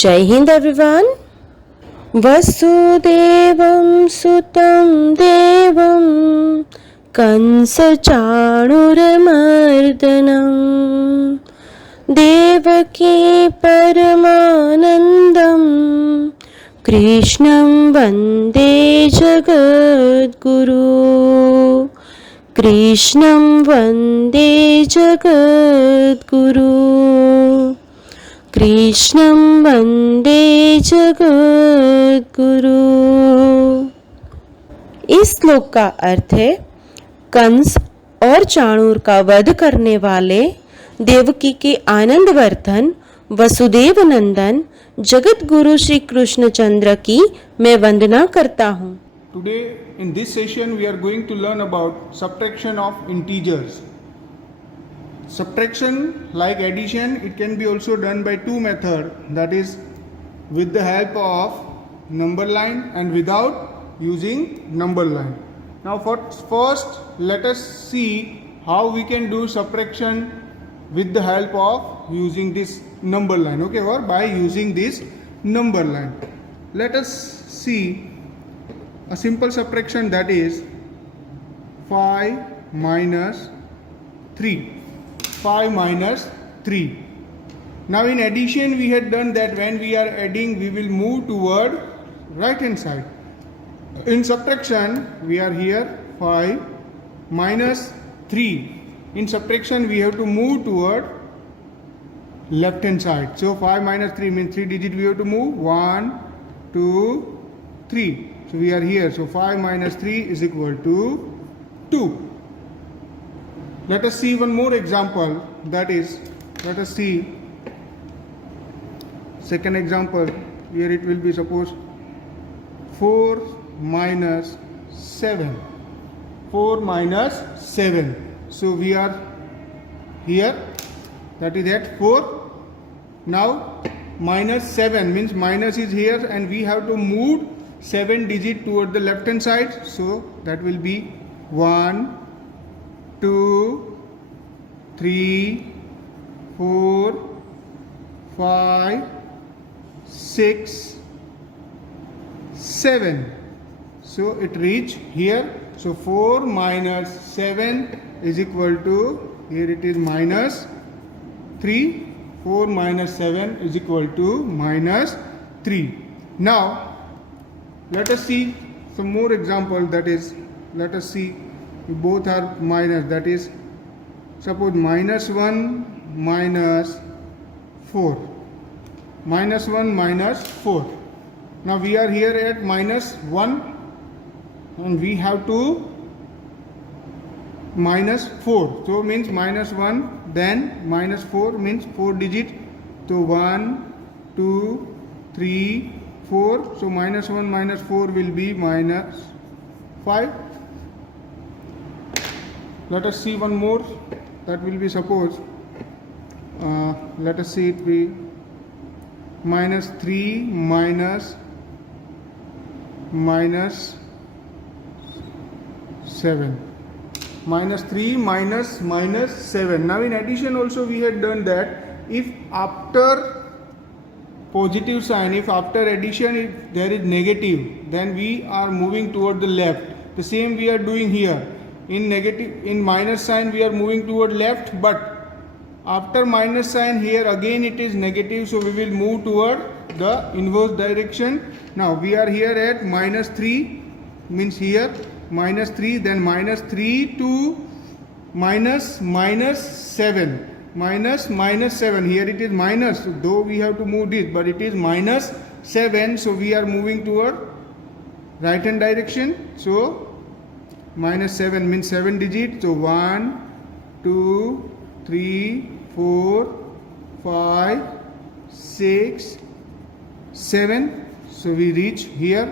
जय हिंद एवरीवन। वसुदेवं सुतं देवं कंसचाणूरमर्दनं देवकी परमानन्दं कृष्णं वन्दे जगद्गुरु। कृष्णं वन्दे जगद्गुरु। कृष्णं वन्दे जगद्गुरु। इस श्लोक का अर्थ है, कंस और चाणूर का वध करने वाले देवकी के आनंदवर्धन वसुदेव नंदन जगत गुरु श्री कृष्णचंद्र की मैं वंदना करता हूँ। Today in this session we are going to learn about subtraction of integers. Subtraction, like addition, it can be also done by two methods, that is with the help of number line and without using number line. Now first let us see how we can do subtraction with the help of using this number line, okay, or by using this number line. Let us see a simple subtraction, that is 5 minus 3. 5 minus 3. Now in addition we had done that when we are adding we will move toward right hand side. In subtraction we are here 5 minus 3. In subtraction we have to move toward left hand side. So 5 minus 3 means 3 digit we have to move. 1, 2, 3. So we are here. So 5 minus 3 is equal to 2. Let us see one more example, that is, let us see second example. Here it will be, suppose 4 minus 7. 4 minus 7. So we are here, that is at 4. Now minus 7 means minus is here and we have to move 7 digit toward the left hand side. So that will be 1, 2, 3, 4, 5, 6, 7. So it reach here. So 4 minus 7 is equal to, here it is minus 3. 4 minus 7 is equal to minus 3. Now let us see some more example, that is, let us see, both are minus, that is, suppose minus 1 minus 4. Minus 1 minus 4. Now we are here at minus 1 and we have to minus 4. So means minus 1 then minus 4 means 4 digit. So 1, 2, 3, 4. So minus 1 minus 4 will be minus 5. Let us see one more, that will be, suppose let us see it be minus 3 minus 7. Minus 3 minus 7. Now in addition also we had done that if after positive sign, if after addition if there is negative, then we are moving toward the left. The same we are doing here. In negative, in minus sign we are moving toward left, but after minus sign here again it is negative, so we will move toward the inverse direction. Now we are here at minus 3 means here minus 3, then minus 3 to minus 7. Minus 7, here it is minus, though we have to move this, but it is minus 7, so we are moving toward right hand direction. So minus 7 means 7 digit. So 1, 2, 3, 4, 5, 6, 7. So we reach here.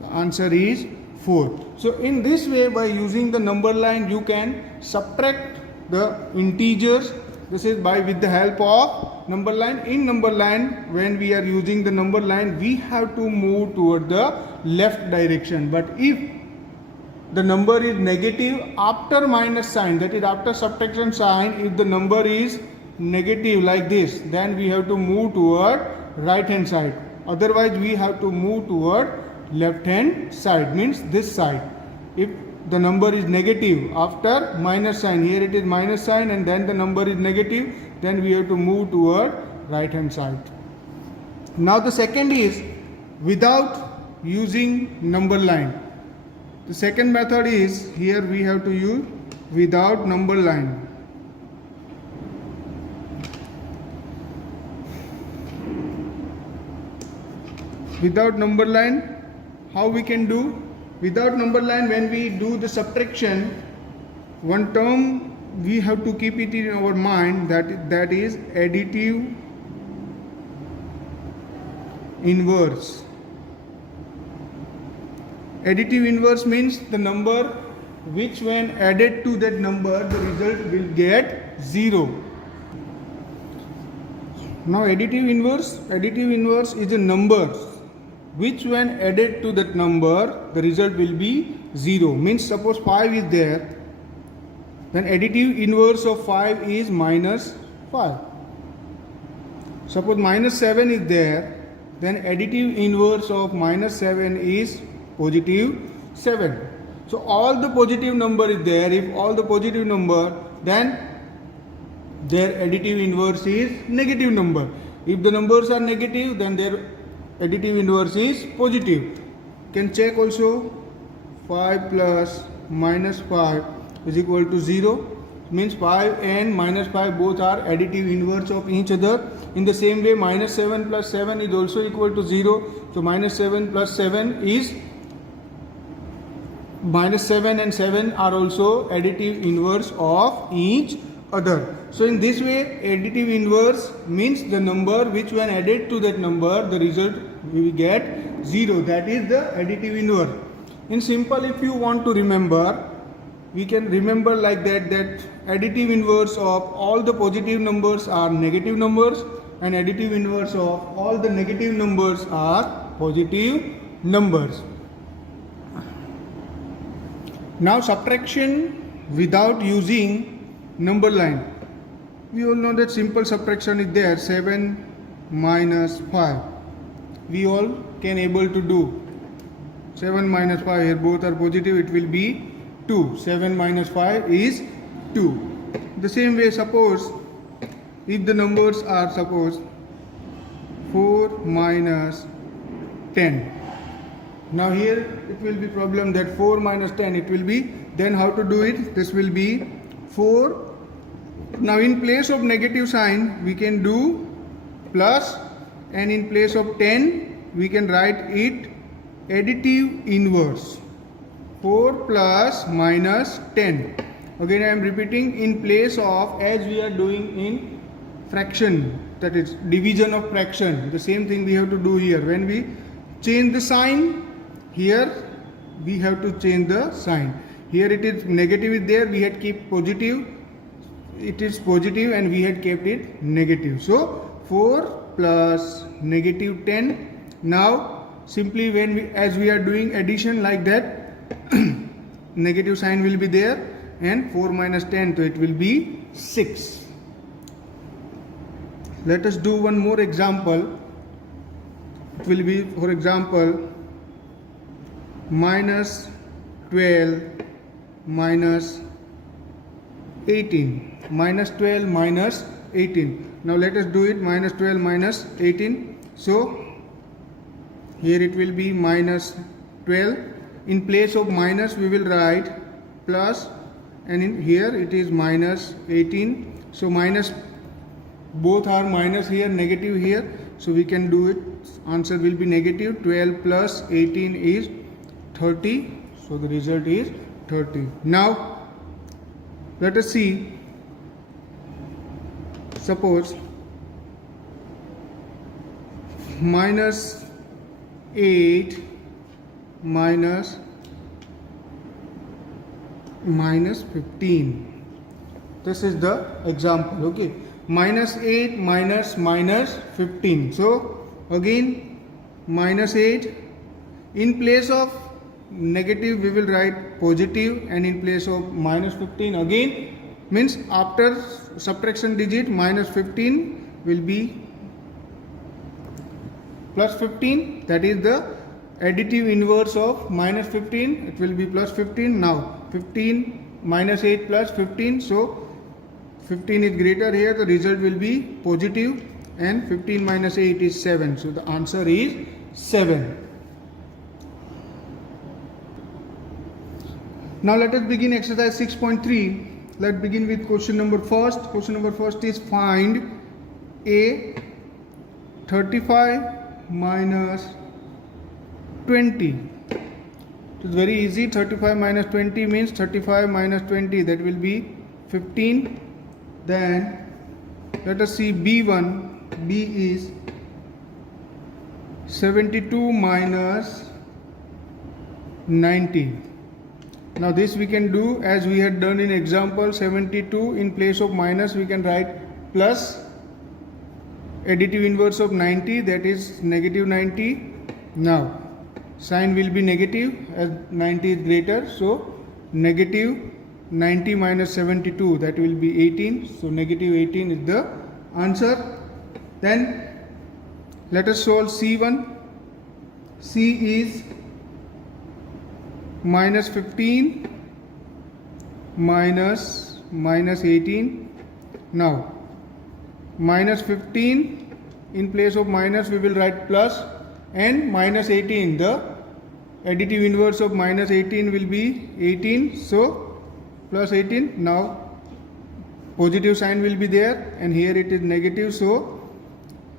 The answer is 4. So in this way, by using the number line, you can subtract the integers. This is by with the help of number line. In number line, when we are using the number line, we have to move toward the left direction. But if the number is negative after minus sign, that is after subtraction sign, if the number is negative like this, then we have to move toward right hand side. Otherwise we have to move toward left hand side, means this side. If the number is negative after minus sign, here it is minus sign and then the number is negative, then we have to move toward right hand side. Now the second is without using number line. The second method is, here we have to use without number line. Without number line, how we can do? Without number line, when we do the subtraction, one term we have to keep it in our mind, that is additive inverse. Additive inverse means the number which when added to that number the result will get 0. Now additive inverse is a number which when added to that number the result will be 0. Means suppose 5 is there, then additive inverse of 5 is minus 5. Suppose minus 7 is there, then additive inverse of minus 7 is positive 7. So all the positive number is there. If all the positive number, then their additive inverse is negative number. If the numbers are negative, then their additive inverse is positive. You can check also 5 plus minus 5 is equal to 0. Means 5 and minus 5 both are additive inverse of each other. In the same way, minus 7 plus 7 is also equal to 0. So minus 7 plus 7 is minus 7 and 7 are also additive inverse of each other. So in this way, additive inverse means the number which when added to that number the result we get 0. That is the additive inverse. In simple, if you want to remember, we can remember like that additive inverse of all the positive numbers are negative numbers and additive inverse of all the negative numbers are positive numbers. Now subtraction without using number line. We all know that simple subtraction is there, 7 minus 5. We all can able to do. 7 minus 5, here both are positive, it will be 2. 7 minus 5 is 2. The same way, suppose if the numbers are, suppose 4 minus 10. Now here it will be problem that 4 minus 10 it will be, then how to do it? This will be 4. Now in place of negative sign we can do plus, and in place of 10 we can write it additive inverse. 4 plus minus 10. Again I am repeating, in place of, as we are doing in fraction, that is division of fraction, the same thing we have to do here. When we change the sign, here we have to change the sign. Here it is negative is there, we had keep positive, it is positive and we had kept it negative. So 4 plus negative 10. Now simply when we, as we are doing addition like that, negative sign will be there, and 4 minus 10, so it will be 6. Let us do one more example. It will be, for example, minus 12 minus 18. Minus 12 minus 18. Now let us do it, minus 12 minus 18. So here it will be minus 12. In place of minus we will write plus, and in here it is minus 18. So minus, both are minus here, negative here, so we can do it. Answer will be negative. 12 plus 18 is 30. So the result is 30. Now let us see, suppose minus 8 minus 15. This is the example. Okay, minus 8 minus 15. So again minus 8, in place of negative we will write positive, and in place of minus 15 again, means after subtraction digit minus 15 will be plus 15, that is the additive inverse of minus 15, it will be plus 15. Now 15 minus 8 plus 15, so 15 is greater here, the result will be positive, and 15 minus 8 is 7, so the answer is 7. Now let us begin exercise 6.3. Let's begin with question number first. Question number first is find a 35 minus 20. It's very easy. 35 minus 20 means 35 minus 20, that will be 15. Then let us see B1. B is 72 minus 90. Now this we can do as we had done in example 72. In place of minus we can write plus additive inverse of 90, that is negative 90. Now sign will be negative as 90 is greater, so negative 90 minus 72, that will be 18, so negative 18 is the answer. Then let us solve C1. C is minus 15 minus 18. Now minus 15, in place of minus we will write plus, and minus 18, the additive inverse of minus 18 will be 18, so plus 18. Now positive sign will be there, and here it is negative, so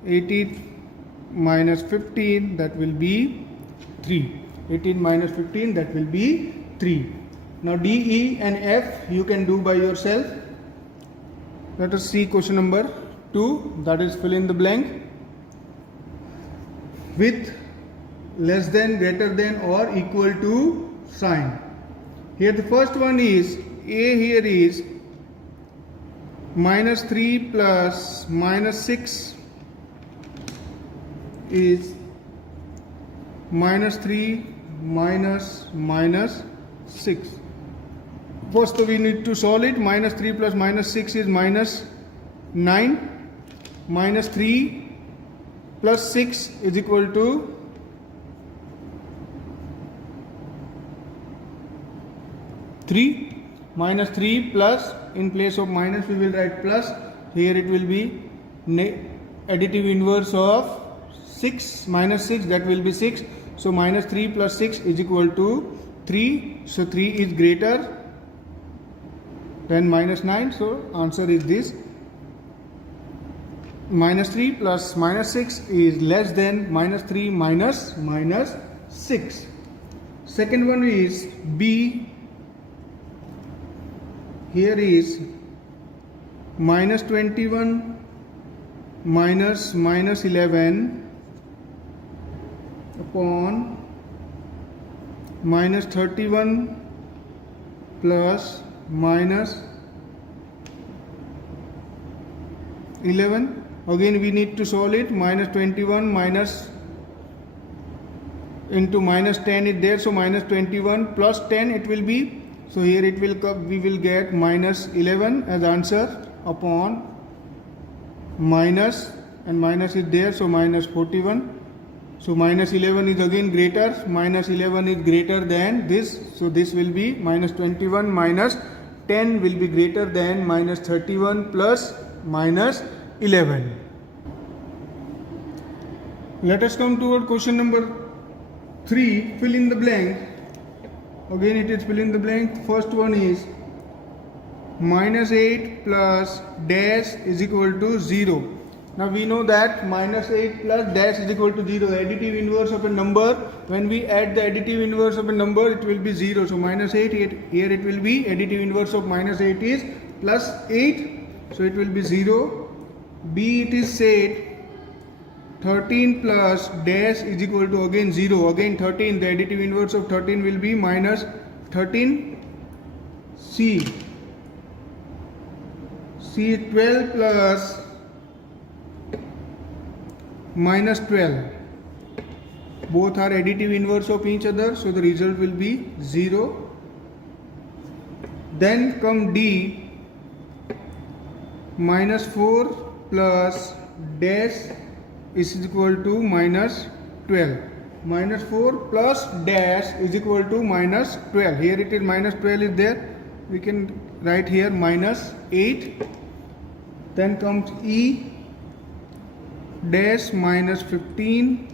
18 minus 15, that will be 3. 18 minus 15, that will be 3. Now D, E and F you can do by yourself. Let us see question number 2, that is fill in the blank with less than, greater than or equal to sign. Here the first one is A, here is minus 3 plus minus 6 is minus 3 minus 6. First we need to solve it. Minus 3 plus minus 6 is minus 9. Minus 3 plus 6 is equal to 3. Minus 3 plus, in place of minus we will write plus. Here it will be additive inverse of 6 minus 6, that will be 6. So minus 3 plus 6 is equal to 3. So 3 is greater than minus 9. So answer is this. Minus 3 plus minus 6 is less than minus 3 minus 6. Second one is B. Here is minus 21 minus 11 upon minus 31 plus minus 11. Again we need to solve it. Minus 21 minus into minus 10 is there, so minus 21 plus 10 it will be. So here it will come, we will get minus 11 as answer upon minus, and minus is there, so minus 41. So minus 11 is again greater, minus 11 is greater than this, so this will be minus 21 minus 10 will be greater than minus 31 plus minus 11. Let us come to our question number 3, fill in the blank. Again it is fill in the blank. First one is minus 8 plus dash is equal to 0. Now we know that minus 8 plus dash is equal to 0. The additive inverse of a number, when we add the additive inverse of a number, it will be 0. So minus 8, here it will be additive inverse of minus 8 is plus 8. So it will be 0. B, it is said 13 plus dash is equal to again 0. Again 13, the additive inverse of 13 will be minus 13. C, C is 12 plus minus 12. Both are additive inverse of each other, so the result will be 0. Then come D, minus 4 plus dash is equal to minus 12. Minus 4 plus dash is equal to minus 12. Here it is minus 12 is there. We can write here minus 8. Then comes E dash minus 15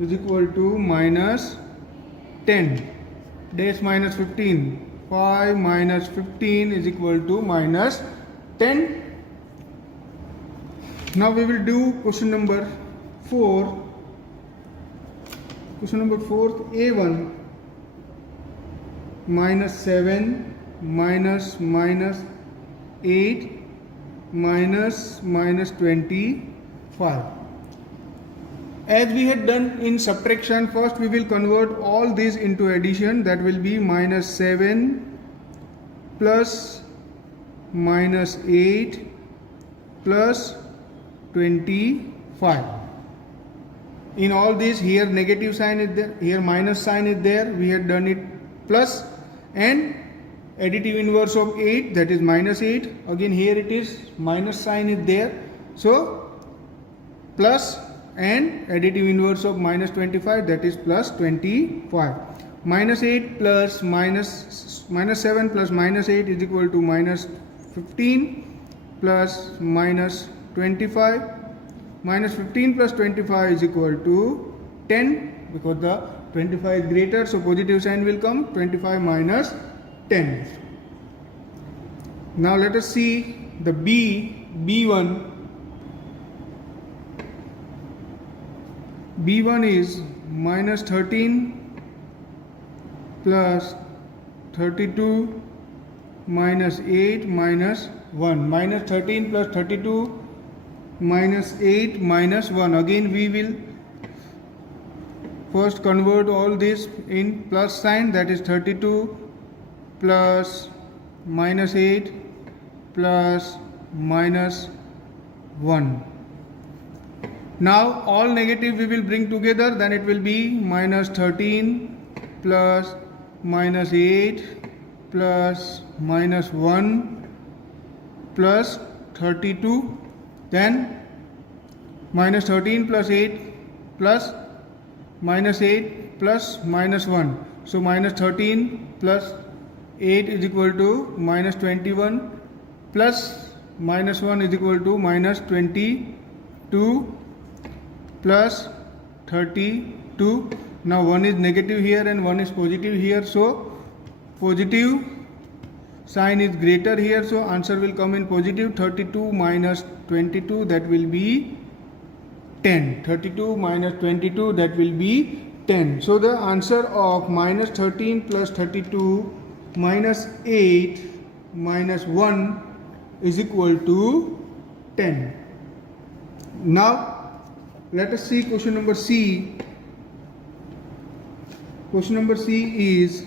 is equal to minus 10. Dash minus 15. 5 minus 15 is equal to minus 10. Now we will do question number 4. Question number 4, A1 minus 7 minus 8 minus 25. As we had done in subtraction, first we will convert all these into addition. That will be minus 7 plus minus 8 plus 25. In all these, here negative sign is there, here minus sign is there. We had done it plus, and additive inverse of 8, that is minus 8. Again here it is minus sign is there. So plus, and additive inverse of minus 25, that is plus 25. Minus 8 plus minus 7 plus minus 8 is equal to minus 15 plus minus 25. Minus 15 plus 25 is equal to 10, because the 25 is greater, so positive sign will come. 25 minus 10. Now let us see the B1. B1 is minus 13 plus 32 minus 8 minus 1. Minus 13 plus 32 minus 8 minus 1. Again we will first convert all this in plus sign, that is 32 plus minus 8 plus minus 1. Now all negative we will bring together, then it will be minus 13 plus minus 8 plus minus 1 plus 32. Then minus 13 plus 8 plus minus 8 plus minus 1. So minus 13 plus 8 is equal to minus 21 plus minus 1 is equal to minus 22 plus 32. Now 1 is negative here and 1 is positive here. So positive sign is greater here, so answer will come in positive. 32 minus 22, that will be 10. 32 minus 22, that will be 10. So the answer of minus 13 plus 32 minus 8 minus 1 is equal to 10. Now let us see question number C. Question number C is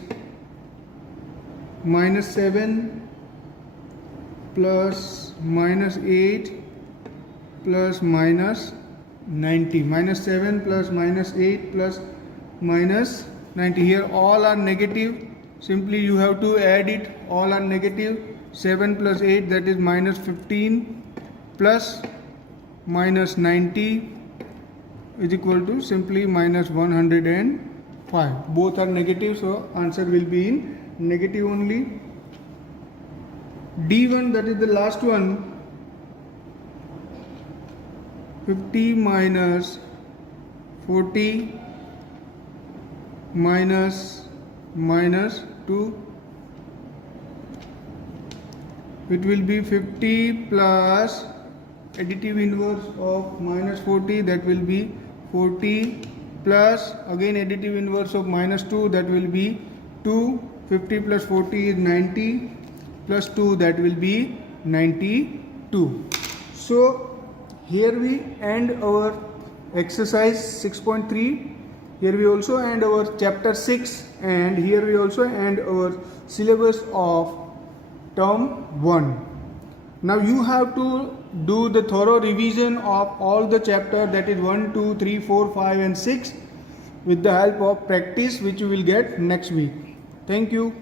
minus 7 plus minus 8 plus minus 90. Minus 7 plus minus 8 plus minus 90. Here all are negative. Simply you have to add it. All are negative. 7 plus 8, that is minus 15 plus minus 90 is equal to simply minus 105. Both are negative, so answer will be in negative only. D1, that is the last one. 50 minus 40 minus 2. It will be 50 plus additive inverse of minus 40, that will be 40 plus again additive inverse of minus 2, that will be 2. 50 plus 40 is 90 plus 2, that will be 92. So here we end our exercise 6.3. Here we also end our chapter 6, and here we also end our syllabus of term 1. Now you have to do the thorough revision of all the chapter, that is 1, 2, 3, 4, 5 and 6 with the help of practice, which you will get next week. Thank you.